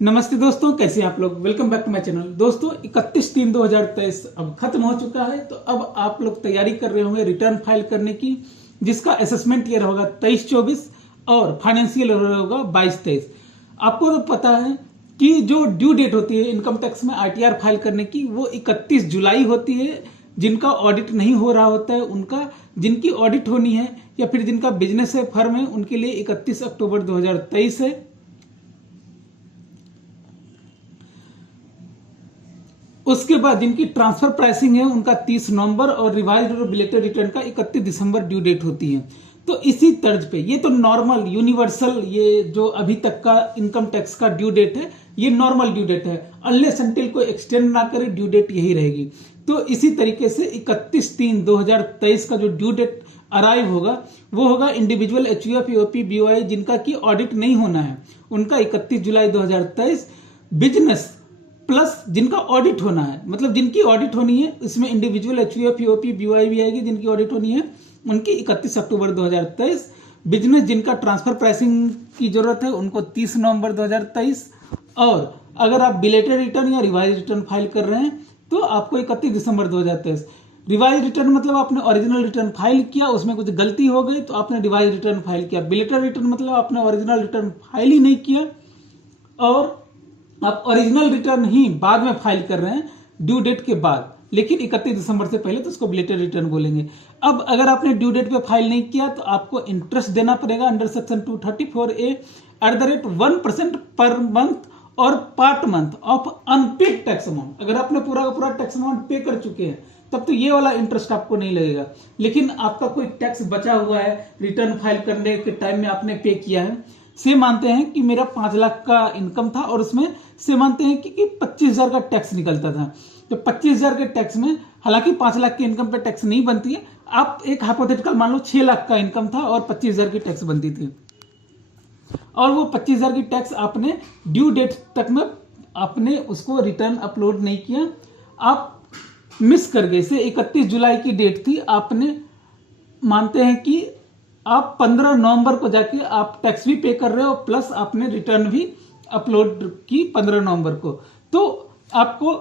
नमस्ते दोस्तों, कैसे हैं आप लोग। Welcome back to my channel. दोस्तों 31/3/2023 अब खत्म हो चुका है। तो अब आप लोग तैयारी कर रहे होंगे रिटर्न फाइल करने की, जिसका असेसमेंट ईयर होगा 23-24 और फाइनेंशियल ईयर होगा 22-23। आपको तो पता है कि जो ड्यू डेट होती है इनकम टैक्स में आईटीआर फाइल करने की, वो 31 जुलाई होती है। जिनका ऑडिट नहीं हो रहा होता है उनका, जिनकी ऑडिट होनी है या फिर जिनका बिजनेस है, फर्म है, उनके लिए 31 अक्टूबर 2023 है। उसके बाद जिनकी ट्रांसफर प्राइसिंग है उनका 30 नवंबर और रिवाइज और बिलेटेड रिटर्न का 31 दिसंबर ड्यू डेट होती है। तो इसी तर्ज पे ये तो नॉर्मल यूनिवर्सल, ये जो अभी तक का इनकम टैक्स का ड्यू डेट है ये नॉर्मल ड्यू डेट है। अनलेस अनटिल कोई एक्सटेंड ना करे ड्यू डेट यही रहेगी। तो इसी तरीके से 31/3/2023 का जो ड्यू डेट अराइव होगा वो होगा इंडिविजुअल एचयूएफ ईओपी बीओआई जिनका की ऑडिट नहीं होना है, उनका 31 जुलाई 2023। बिजनेस प्लस जिनका ऑडिट होना है, मतलब जिनकी ऑडिट होनी है, इसमें इंडिविजुअल एचयूएफ ईओपी बीओआई भी आएगी, जिनकी ऑडिट होनी है उनकी 31 अक्टूबर 2023। बिजनेस जिनका ट्रांसफर प्राइसिंग की जरूरत है उनको 30 नवंबर 2023। और अगर आप बिलेटेड रिटर्न या रिवाइज रिटर्न फाइल कर रहे हैं तो आपको 31 दिसंबर 2023। रिवाइज रिटर्न मतलब आपने ओरिजिनल रिटर्न फाइल किया, उसमें कुछ गलती हो गई तो आपने रिवाइज रिटर्न फाइल किया। बिलेटेड रिटर्न मतलब आपने ओरिजिनल रिटर्न फाइल ही नहीं किया और आप ओरिजिनल रिटर्न ही बाद में फाइल कर रहे हैं ड्यू डेट के बाद, लेकिन 31 दिसंबर से पहले, तो उसको बिलेटेड रिटर्न बोलेंगे। अब अगर आपने ड्यू डेट पे फाइल नहीं किया तो आपको इंटरेस्ट देना पड़ेगा under section 234A @1% per month और part month of unpaired tax amount. अगर आपने पूरा का पूरा टैक्स अमाउंट पे कर चुके हैं तब तो ये वाला इंटरेस्ट आपको नहीं लगेगा। लेकिन आपका कोई टैक्स बचा हुआ है, रिटर्न फाइल करने के टाइम में आपने पे किया है, से मानते हैं कि मेरा 5 लाख का इनकम था और उसमें से मानते हैं कि 25,000 का टैक्स निकलता था। तो 25,000 के टैक्स में, हालांकि 5 लाख की इनकम पे टैक्स नहीं बनती है, आप एक हाइपोथेटिकल मान लो 6 लाख का इनकम था और 25,000 की टैक्स बनती थी, और वो 25,000 की टैक्स आपने ड्यू डेट तक में आपने उसको रिटर्न अपलोड नहीं किया, आप मिस कर गए। से 31 जुलाई की डेट थी, आपने मानते हैं कि आप 15 नवंबर को जाके आप टैक्स भी पे कर रहे हो प्लस आपने रिटर्न भी अपलोड की 15 नवंबर को। तो आपको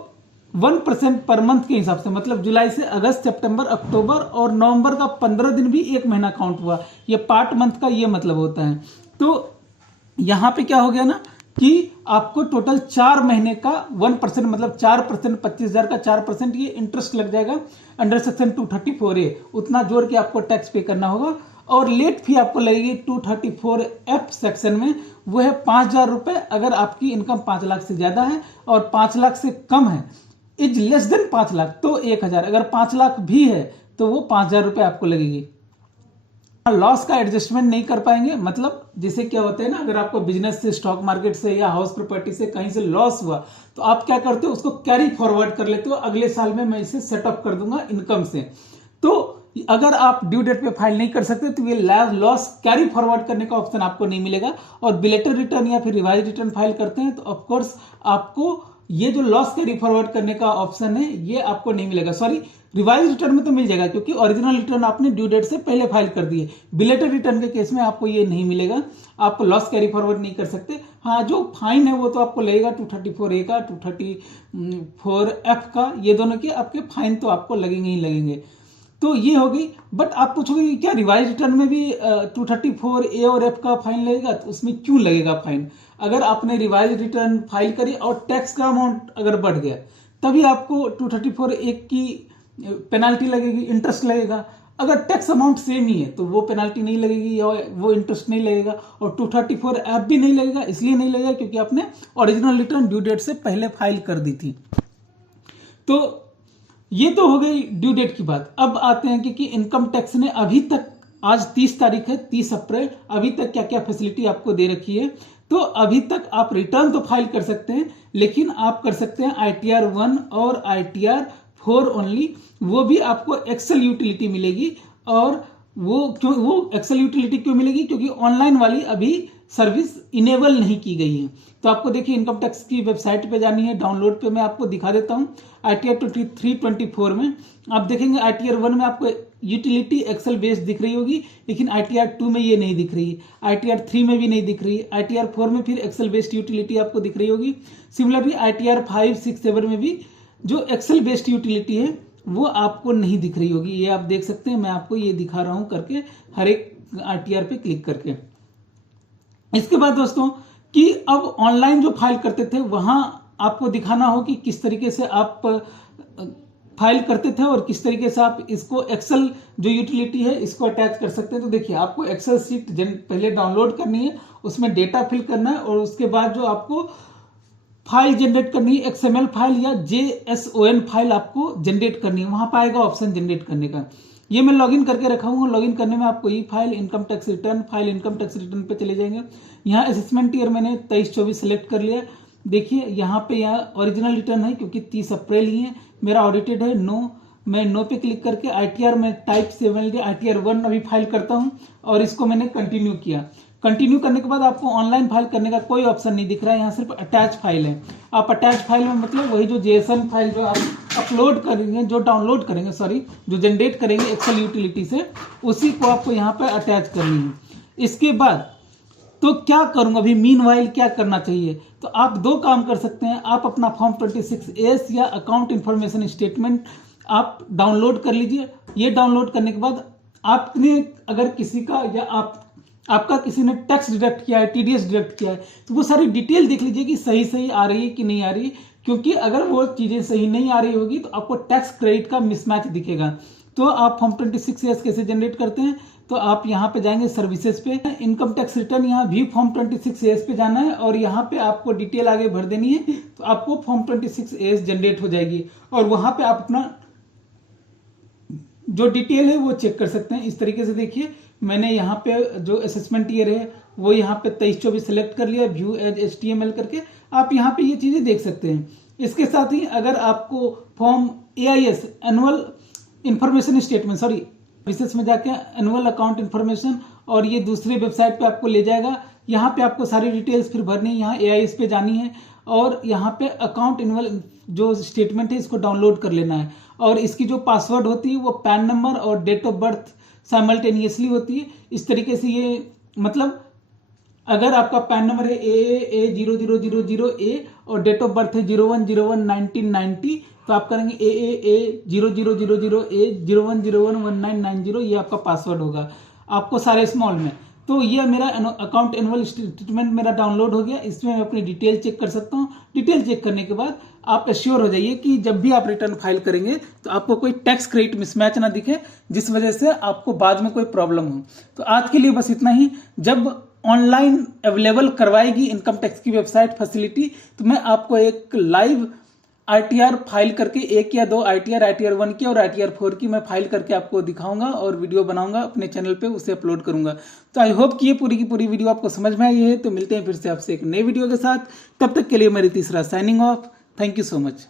1% पर मंथ के हिसाब से, मतलब जुलाई से अगस्त, सितंबर, अक्टूबर और नवंबर का 15 दिन भी एक महीना काउंट हुआ। ये पार्ट मंथ का ये मतलब होता है। तो यहां पे क्या हो गया ना कि आपको टोटल 4 महीने का 1%, मतलब 4%, 25,000 का 4% ये इंटरेस्ट लग जाएगा अंडर सेक्शन 234A। उतना जोड़ के आपको टैक्स पे करना होगा। और लेट फी आपको लगेगी 234F सेक्शन में, वो है 5,000 रुपए अगर आपकी इनकम 5 लाख से ज्यादा है, और 5 लाख से कम है, इज लेस देन 5 लाख तो 1,000, अगर 5 लाख भी है तो वो 5,000 रुपए आपको लगेगी। लॉस का एडजस्टमेंट नहीं कर पाएंगे, मतलब जैसे क्या होता है ना, अगर आपको बिजनेस से, स्टॉक मार्केट से या हाउस प्रॉपर्टी से कहीं से लॉस हुआ तो आप क्या करते हो, उसको कैरी फॉरवर्ड कर लेते हो, अगले साल में मैं इसे सेटअप कर दूंगा इनकम से। तो अगर आप ड्यू डेट पे फाइल नहीं कर सकते तो ये लॉस कैरी फॉरवर्ड करने का ऑप्शन आपको नहीं मिलेगा। और बिलेटेड रिटर्न या फिर रिवाइज रिटर्न फाइल करते हैं तो ऑफकोर्स आपको ये जो लॉस कैरी फॉरवर्ड करने का ऑप्शन है ये आपको नहीं मिलेगा। सॉरी, रिवाइज रिटर्न में तो मिल जाएगा क्योंकि ओरिजिनल रिटर्न आपने ड्यू डेट से पहले फाइल कर दिए। बिलेटेड रिटर्न के केस में आपको ये नहीं मिलेगा, आप लॉस कैरी फॉरवर्ड नहीं कर सकते। हाँ, जो फाइन है वो तो आपको लगेगा 234A का, 234F का, ये दोनों के आपके फाइन तो आपको लगेंगे ही लगेंगे। तो ये होगी। बट आप पूछोगे कि क्या रिवाइज रिटर्न में भी 234A और F का फाइन लगेगा, तो उसमें क्यों लगेगा फाइन। अगर आपने रिवाइज रिटर्न फाइल करी और टैक्स का अमाउंट अगर बढ़ गया तभी आपको 234A की पेनाल्टी लगेगी, इंटरेस्ट लगेगा। अगर टैक्स अमाउंट सेम ही है तो वो पेनाल्टी नहीं लगेगी या वो इंटरेस्ट नहीं लगेगा, और 234F भी नहीं लगेगा। इसलिए नहीं लगेगा क्योंकि आपने ओरिजिनल रिटर्न ड्यू डेट से पहले फाइल कर दी थी। तो ये तो हो गई ड्यू डेट की बात। अब आते हैं कि इनकम टैक्स ने अभी तक, आज 30 तारीख है, 30 अप्रैल, अभी तक क्या क्या फैसिलिटी आपको दे रखी है। तो अभी तक आप रिटर्न तो फाइल कर सकते हैं, लेकिन आप कर सकते हैं ITR 1 और ITR 4 ओनली। वो भी आपको एक्सेल यूटिलिटी मिलेगी। और वो एक्सेल यूटिलिटी क्यों मिलेगी, क्योंकि ऑनलाइन वाली अभी सर्विस इनेबल नहीं की गई है। तो आपको देखिए इनकम टैक्स की वेबसाइट पे जानी है, डाउनलोड पे मैं आपको दिखा देता हूँ। ITR 2324 में आप देखेंगे ITR 1 में आपको यूटिलिटी एक्सेल बेस्ड दिख रही होगी, लेकिन ITR 2 में ये नहीं दिख रही है, ITR 3 में भी नहीं दिख रही है, ITR 4 में फिर एक्सेल बेस्ड यूटिलिटी आपको दिख रही होगी। सिमिलरली ITR 5, 6, 7 में भी जो एक्सेल बेस्ड यूटिलिटी है वो आपको नहीं दिख रही होगी। ये आप देख सकते हैं, मैं आपको ये दिखा रहा हूं करके हर एक ITR पे क्लिक करके। इसके बाद दोस्तों कि अब ऑनलाइन जो फाइल करते थे वहां आपको दिखाना हो कि किस तरीके से आप फाइल करते थे और किस तरीके से आप इसको एक्सेल जो यूटिलिटी है इसको अटैच कर सकते हैं। तो देखिए, आपको एक्सेल शीट पहले डाउनलोड करनी है, उसमें डेटा फिल करना है और उसके बाद जो आपको फाइल जनरेट करनी है, XML फाइल या JSON फाइल आपको जनरेट करनी है। वहां पाएगा ऑप्शन जनरेट करने का, ये मैं लॉगिन करके रखा हूँ। लॉगिन करने में आपको ये file income tax return, file income tax return पे चले जाएंगे। यहाँ असेसमेंट ईयर मैंने 23-24 सेलेक्ट कर लिया। देखिए यहाँ पे यहाँ ओरिजिनल रिटर्न है क्योंकि 30 अप्रैल ही है, मेरा ऑडिटेड है नो। मैं नो पे क्लिक करके ITR में टाइप 7 ITR 1 अभी फाइल करता हूँ और इसको मैंने कंटिन्यू किया। कंटिन्यू करने के बाद आपको ऑनलाइन फाइल करने का कोई ऑप्शन नहीं दिख रहा है, यहाँ सिर्फ अटैच फाइल है। आप अटैच फाइल में मतलब वही जो JSON फाइल जो आप अपलोड करेंगे, जो डाउनलोड करेंगे, सॉरी जो जनरेट करेंगे एक्सेल यूटिलिटी से, उसी को आपको यहाँ पर अटैच करनी है। इसके बाद तो क्या करूंगा अभी, मीनवाइल क्या करना चाहिए, तो आप दो काम कर सकते हैं। आप अपना फॉर्म 26A या अकाउंट इन्फॉर्मेशन स्टेटमेंट आप डाउनलोड कर लीजिए। ये डाउनलोड करने के बाद आपने अगर किसी का या आपका किसी ने टैक्स डिडक्ट किया है, TDS डिडक्ट किया है, तो वो सारी डिटेल देख लीजिए कि सही आ रही है कि नहीं आ रही है। क्योंकि अगर वो चीजें सही नहीं आ रही होगी तो आपको टैक्स क्रेडिट का मिसमैच दिखेगा। तो आप फॉर्म 26A कैसे जनरेट करते हैं, तो आप यहाँ पे जाएंगे सर्विसेज पे, इनकम टैक्स रिटर्न, यहाँ भी फॉर्म 26A पे जाना है और यहाँ पे आपको डिटेल आगे भर देनी है, तो आपको फॉर्म 26A जनरेट हो जाएगी और वहां पे आप अपना जो डिटेल है वो चेक कर सकते हैं। इस तरीके से देखिए, मैंने यहाँ पे जो असेसमेंट ईयर है वो यहाँ पे 23-24 सेलेक्ट कर लिया, व्यू एज HTML करके। आप यहाँ पे ये चीजें देख सकते हैं। इसके साथ ही अगर आपको form AIS annual information statement, sorry services में जाके एनुअल अकाउंट इन्फॉर्मेशन, और ये दूसरे वेबसाइट पे आपको ले जाएगा। यहाँ पे आपको सारी डिटेल्स फिर भरनी है, यहाँ AIS पे जानी है और यहाँ पे अकाउंट एनुअल जो स्टेटमेंट है इसको डाउनलोड कर लेना है। और इसकी जो पासवर्ड होती है वो पैन नंबर और डेट ऑफ बर्थ साइमल्टेनियसली होती है। इस तरीके से ये मतलब अगर आपका पैन नंबर है AA0000A और डेट ऑफ बर्थ है 01/01/1990, तो आप करेंगे AA0000A01/01/1990, ये आपका पासवर्ड होगा, आपको सारे स्मॉल में। तो ये मेरा अकाउंट एनुअल स्टेटमेंट मेरा डाउनलोड हो गया। इसमें मैं अपनी डिटेल चेक कर सकता हूँ। डिटेल चेक करने के बाद आप एश्योर हो जाइए कि जब भी आप रिटर्न फाइल करेंगे तो आपको कोई टैक्स क्रेडिट मिसमैच ना दिखे, जिस वजह से आपको बाद में कोई प्रॉब्लम हो। तो आज के लिए बस इतना ही। जब ऑनलाइन अवेलेबल करवाएगी इनकम टैक्स की वेबसाइट फैसिलिटी, तो मैं आपको एक लाइव ITR फाइल करके, एक या दो ITR 1 की और ITR 4 की मैं फाइल करके आपको दिखाऊंगा और वीडियो बनाऊंगा अपने चैनल पे, उसे अपलोड करूंगा। तो आई होप कि ये पूरी की पूरी वीडियो आपको समझ में आई है। तो मिलते हैं फिर से आपसे एक नई वीडियो के साथ, तब तक के लिए मेरी तीसरा signing off. Thank you so much.